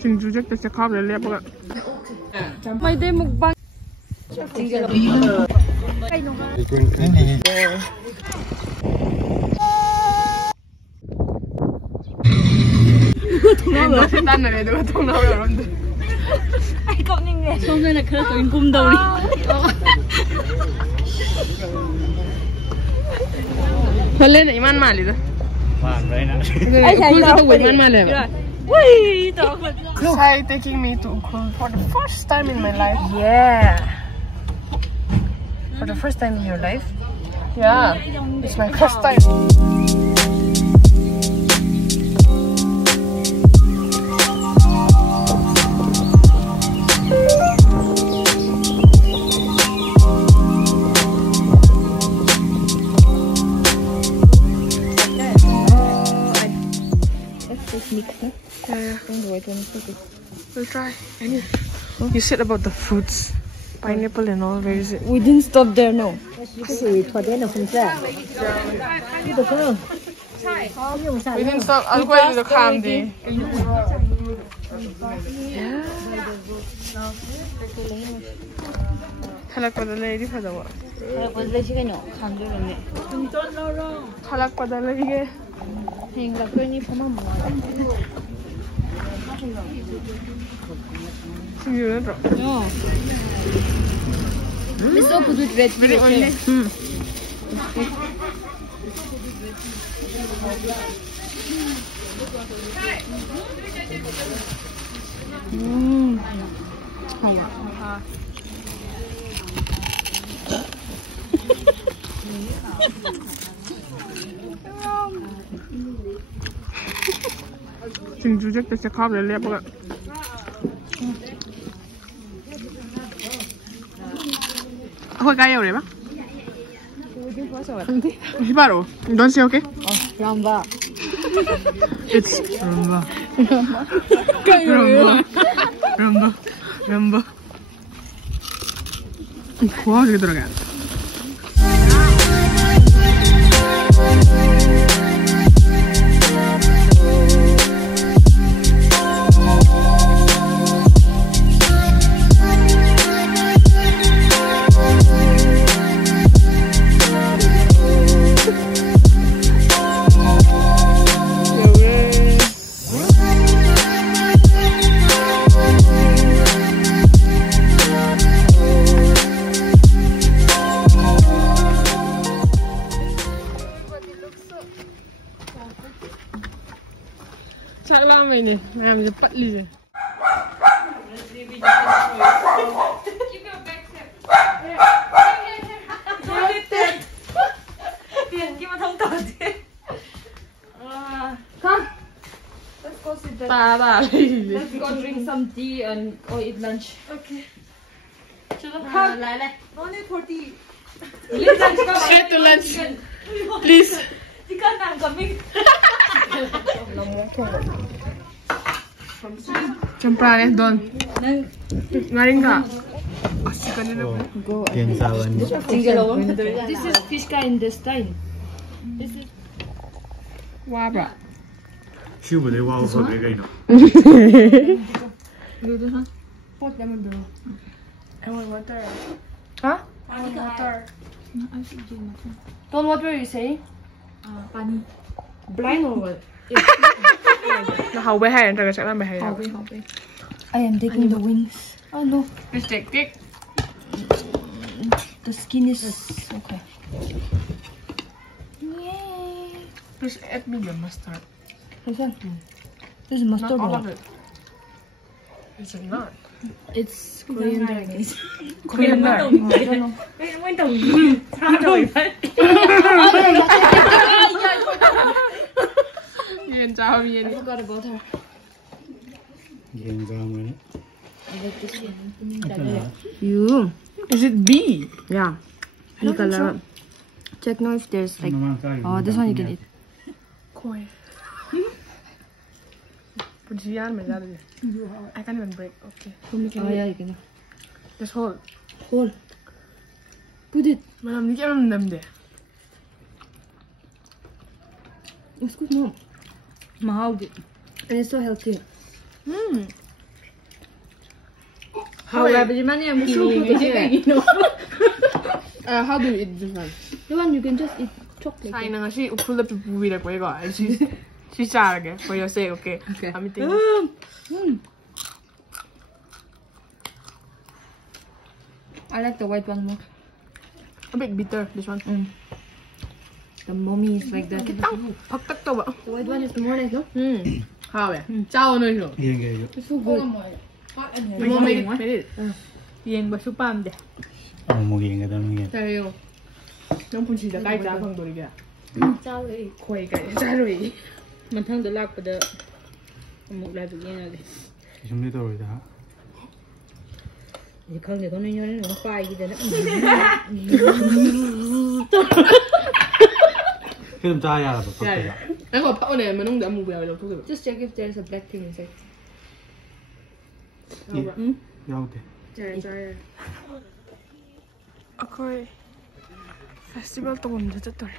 진주색 대체 카브를 내버가. Meitei Mukbang. 이거 신났네. 누가 통 나오려 그러는데. Ai cộng nhanh nghề xong rồi là khởi tố cùng đầu đi. lên này man màn đi rồi. Man đấy nè. Ukhrul kita wait man leh. Wih, tahu kan? Sai taking me to Ukhrul for the first time in my life. Yeah. For the first time in your life? Yeah. It's my first time. Yeah. We'll try. You said about the fruits, pineapple and all. Where is it? We didn't stop there, no. We didn't stop. I'll go to the candy. Yeah. Halak lady for the what? Halak lady. Hingga ke ni sama mua. Single bro. No. It's so good with red chili. 진주색 대체 카브를 내버가. Hồi cái đấy ba? Hibaro, don't say okay? Ramba. It's Ramba. Ramba. Wow, gitu kan? Sao làm vậy nhỉ? Làm gì bận đi rồi. Tiền kia mà thông tỏ thế. Come. Let's go sit there. Let's go drink some tea and or eat lunch. Okay. Come. Lại này. No need for tea. Straight to lunch. Please. Chicken and coming. Champra don. Ngaring ka. Go. Piensaban. This is fish intestine. This is Wabra. Chưa thấy wow rồi cái gầy nó. Put them in the. I want water. Huh? I want water. Don't what were you saying? Pani. Blind or what? Nó hầu bé hay, người sẽ làm bé hay. I am taking the wings. Oh no. Please take it. The skin is okay. Yay. Please add me the mustard. This one. This is mustard. Not all of it. Is it not? It's coriander. Coriander. I don't know. Wait, I forgot about her. You. Is it B? Yeah. Any color. Check now if there's like. Oh, this one you can eat. Koi. Put the yarn में डाल दे. I can't even break. Okay. Oh yeah, you can. Just hold. Hold. Put it. Madam, ni kaya nam de. It's good, no. Mahal. And it's so healthy. How How do you eat this one? The one you can just eat chocolate. Sai na ngasi Ukhrul da pipuwi ko ko. She charge for your sake, okay? Okay. I'm eating. I like the white one more. A bit bitter, this one. The mommy is like that. Paktak to ba? The white one is the more nice, no? How ya? Chao no yo. Yên kìa. It's so good. My mom made it. Yen ba su pam de. Một yên người ta mới nghe. Tell you. Nong punchi da kai ja phang do ri ga. Sorry. Khoi kai ja rồi. Mình thăng được lạc vào đó. Một lại tự nhiên này. Chúng đi đâu rồi đó? Thì không thì con nên nhớ đến nó khoai gì đó. Cái tôm trai à là một Yeah. Anh có bao này mà nong đã mu bèo đâu thôi. Just check if there's a black thing inside. Đâu thế? Trời. Akoi festival to gum da tor.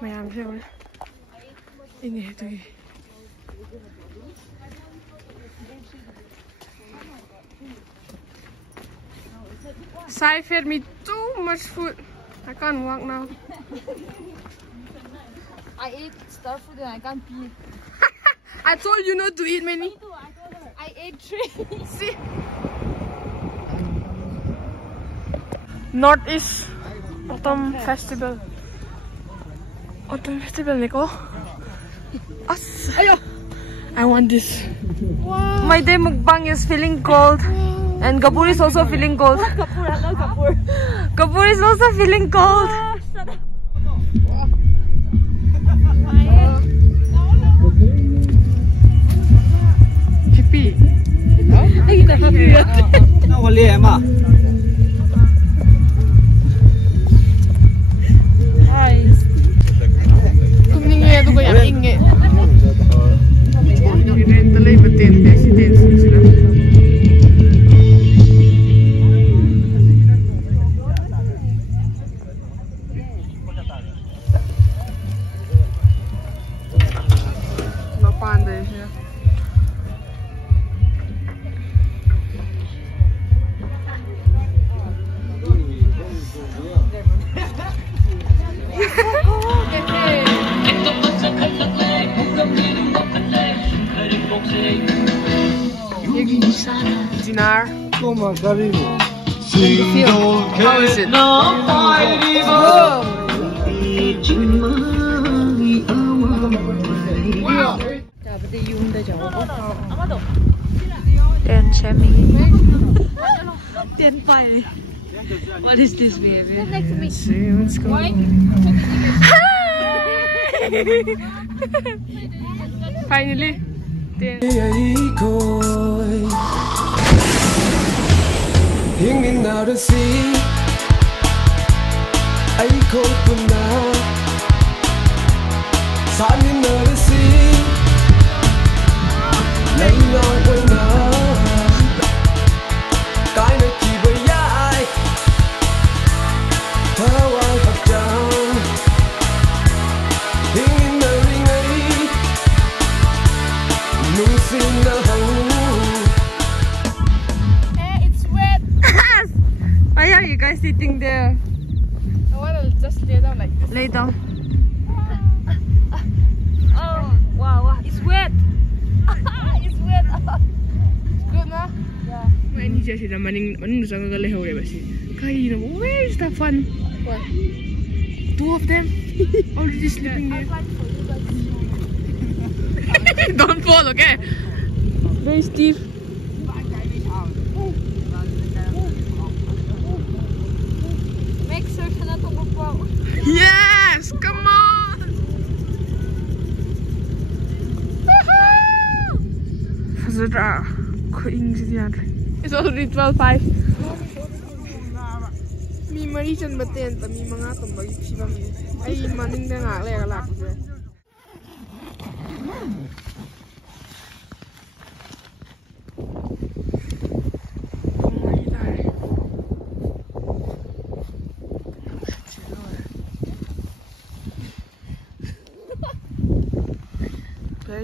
Mayam se oi. Ini tu gi. Sai fed me too much food. I can't walk now. I ate star food and I can't pee. I told you not to eat many. I ate 3. See. Northeast Autumn Festival. Autumn Festival Nico. I want this. Wow. Meitei Mukbang is feeling cold. And Kapur is also feeling cold. Kapur is also feeling cold. Happy. Nó có liền mà. Tumingin ito kaya inge. Ito lang iba 10 residents sila. Napanda siya. Dinar. Toma, cariño. How is it? Tiền xe mi. Tiền phải. What is this baby? Let's see, let's go. Finally. Tiền. Hingin na rin si ay ko po na Sanin na rin si Lấy nhau quay na Cái này chỉ bởi ai Thao ai thật chẳng Hingin na rin ay Nung xin na hồng Why are you guys sitting there? I want to just lay down like this. Lay down. Oh, wow, it's wet. It's wet. It's good, no? Yeah. May ni siya sila maning sa kagalahaw rin ba si? Kayo na, where is the fun? What? 2 of them already sleeping there. I'll for you guys. Don't fall, okay? Very stiff. Make sure na tumupong. Yes! Come on! It's already 12:05. Mi mari chan baten ta mi mga tumbagi phibam ni. Ai maning na ngak le lak ko.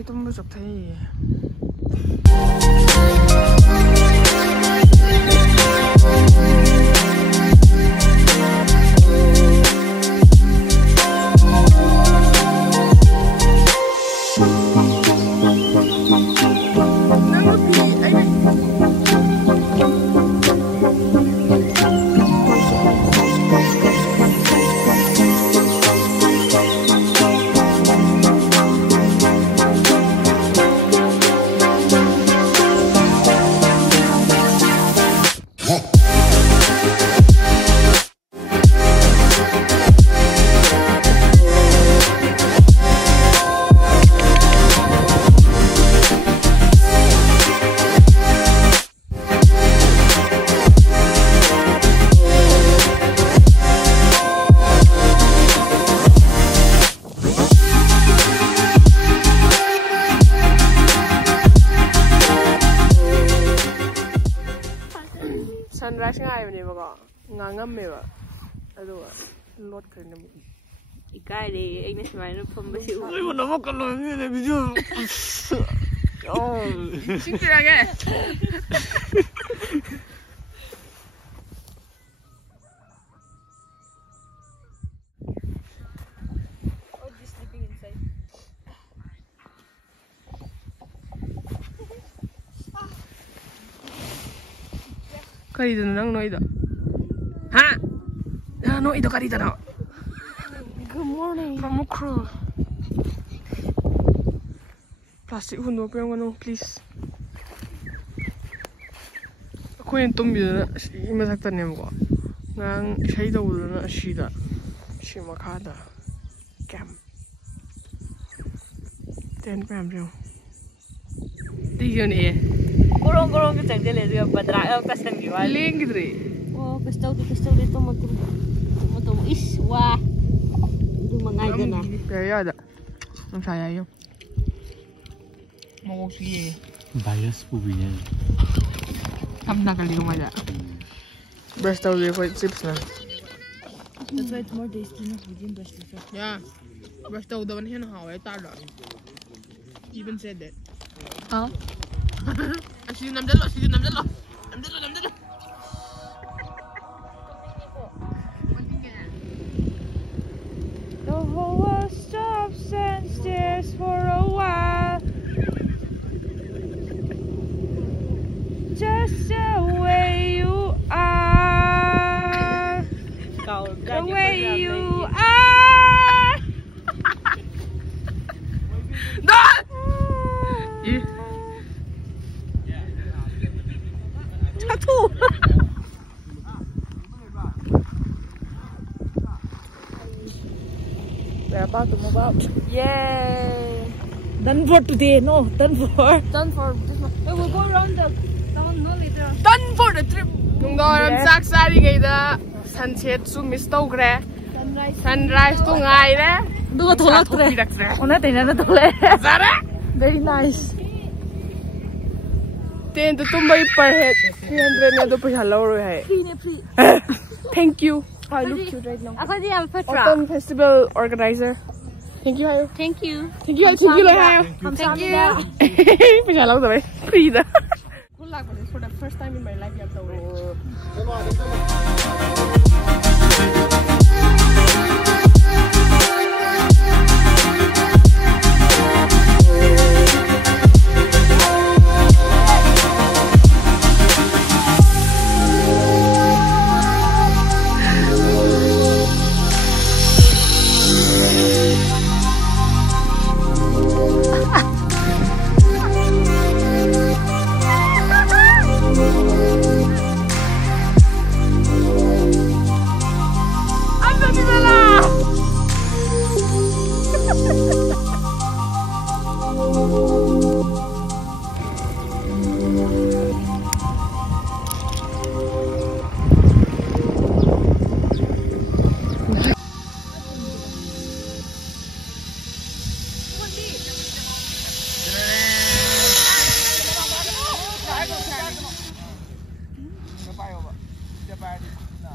tumbu chok thai. Sunrise ngay bên này mà có ngang ngâm mày vậy, rồi lót cái này. Cái đi anh ấy nói nó không biết chịu. Ôi nó mất con lươn này bây giờ. Chính là cái. Oh, just sleeping inside. Cái gì nó nói đó? Hả? Nói đó cái gì đó? Good morning from Ukhrul. Plastic hun đồ bèo ngon please. Quên tôm bì đó, mà sắc tân em quá. Ngang thấy đâu đó nó xí đó, xí mà khá đó. Cam. Tên bèm rồi. Đi cái này. Gorong cái chẳng để lấy được badra ở cái sân gì vậy? Lên cái gì? Oh, cái stove tomato is wa. Itu mangai cái nào? Cái gì đó? Không phải ai không? Mau gì? Bias punya. Thăm na cái gì mà vậy? Brush tao đi coi chips nè. That's why it's more tasty na within brush before. Yeah, brush tao daw niya na haway talo. Even said that. Huh? Actually, nam dalo. The whole world stops and stares for a while. Just the way you are. The way you are. Done. Tattoo. We're about to move out. Yay! Done for today. No, done for this one. We will go around the town no later. Done for the trip. Nung doon sak sari ngay da sunset su miss tau kre. Sunrise tu ngay le. Duga tholak tre. Ona tena na tole. Zara. Very nice. Ten to tumbai per head 300 na do paisa lo roi hai. Free. Thank you. I look cute right now. Akadi am fatra. Autumn festival organizer. Thank you Hayo. Thank you. Thank you Hayo. Thank you. Paisa lo rồi. Free da. Good luck for the first time in my life I'm so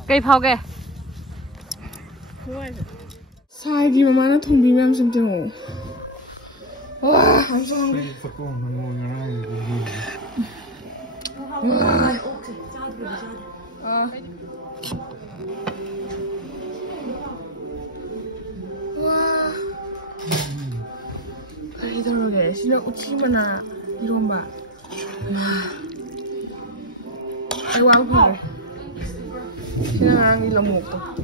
Cây phao kìa. Sai gì mà nó thùng bì mềm xem chừng. Wow, I'm so hungry. 이더러게 신경 웃지마나 이런 봐. I want her. 신랑이 너무 없다.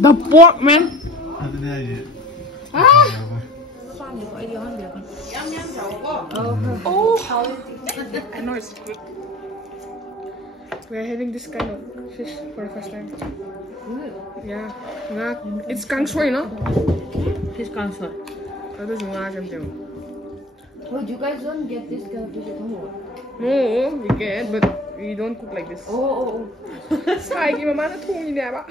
The pork man. Oh, I know it's good. We're having this kind of fish for the first time. Yeah, it's kangsoi, no? Fish kangsoi. That is not Oh, you guys don't get this kind of fish at home? No, we get, but we don't cook like this. Oh. Sai ki mama na thong ni ba.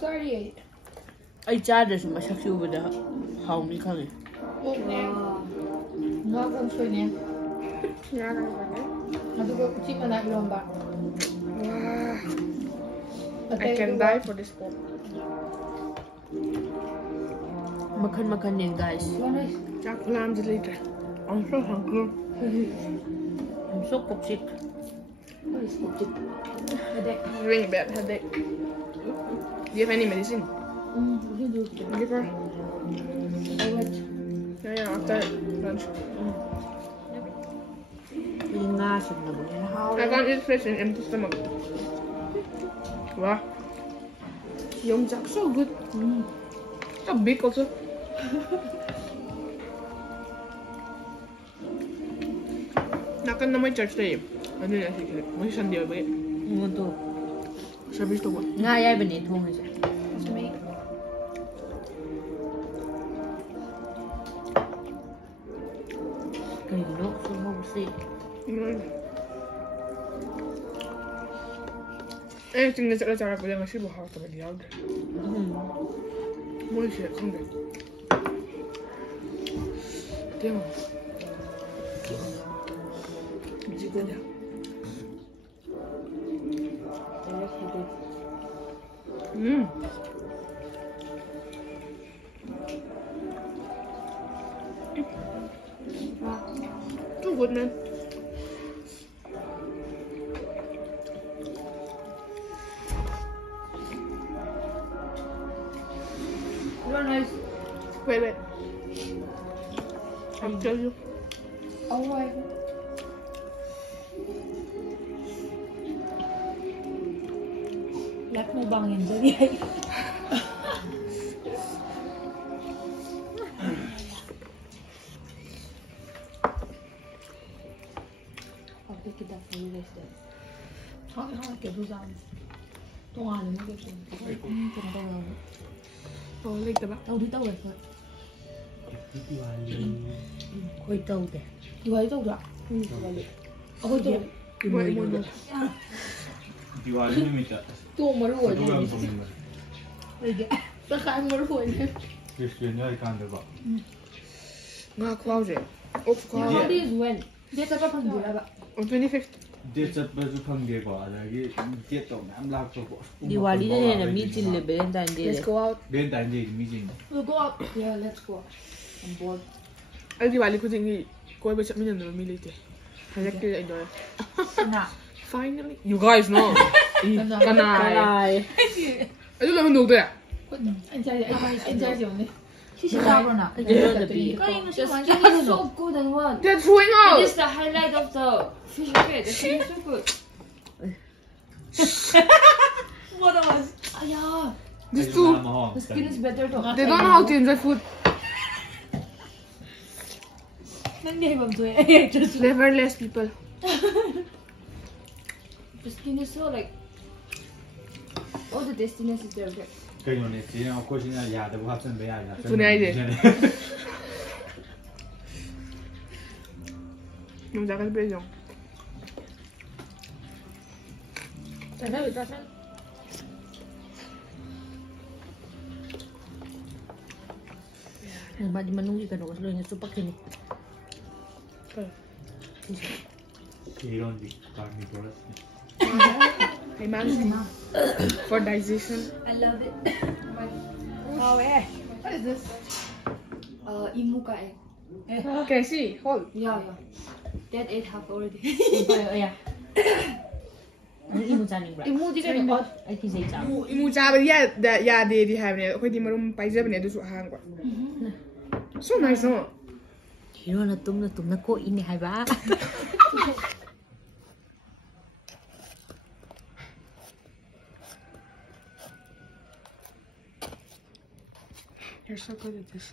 Sorry. I charged my shakshu with the how many colors. Not on Sonia. Yeah, I can die for this pork. Makan guys. Jack lamb later. I'm so hungry. I'm so sick. What is it? Headache. Really bad headache. Do you have any medicine? Give her. Yeah, after lunch. I can't eat fish in empty stomach. Wow. Yum Jack, so good. So big also. Nakan na may church tayo. Ano yung nasa? May Sunday ba yun? Ito. Service to ba? Nga yay ba nito mo siya? Kaya no, so mo kasi. Eh, tingnan sa cara ko lang kasi buha ka magiyag. Mo siya, sungay. Tingnan. Jigo niya. Too good, man. You're nice. Wait. I'll tell you. Oh, wait. Lát mukbang bangin dali ay. I'll pick it up for you guys then. How get those on? 동안은 모르겠어. Like diba? 어디 떠올 거야? 거의 떠오대. 이거 떠오라. 거기 떠. Mo. Diwali में क्या 또 머루어. दुर्गा में 이게 sakang 머루어. Christian या एक आंधे बा Nga kwao je. Oh, kwao. What is when? Date pa pang dira ba? On 25th. Date सब पर जो fungi को आ जाएगी डेट तो मैम लाख तो दिवाली ने ना मीटिंग ले Valentine day Let's go out. Valentine day की meeting We'll go out. Yeah, let's go. I'm bored. Ay, Diwali ko din koi ba sa minan na milite. Hayak kila ito. Na. Finally. You guys know. Kanay. Ano lang nung ya? Enjoy yung ni. 시시하고 나. It's so good and what? They're throwing out. It is the highlight of the fish buffet. The fish is so good. What else? Aya. These two, The skin is better to. they don't know how to enjoy food. nandiyan bang to eh? Just Flavorless people. the skin is so like. All the tastiness is there. कहीं होने चाहिए और कुछ नहीं याद है वो आपसे बयां आ जाता है सुनाई दे Nung jagal beso. Ba di manung ikan ko sila yung supak ini. You don't be carnivorous. Hey man, for digestion. I love it. Oh yeah. What is this? Imuka egg. Can I see? Hold. Yeah. That ate half already. Yeah. Imu chaningbra. Imu di kano ot. Ai kisai cha. Imu chaba yadedi haibne. Akhoi di marum paijabne adusu ahangwa. So nice, no? Hero na tumna ko ini haiba. You're so good at this.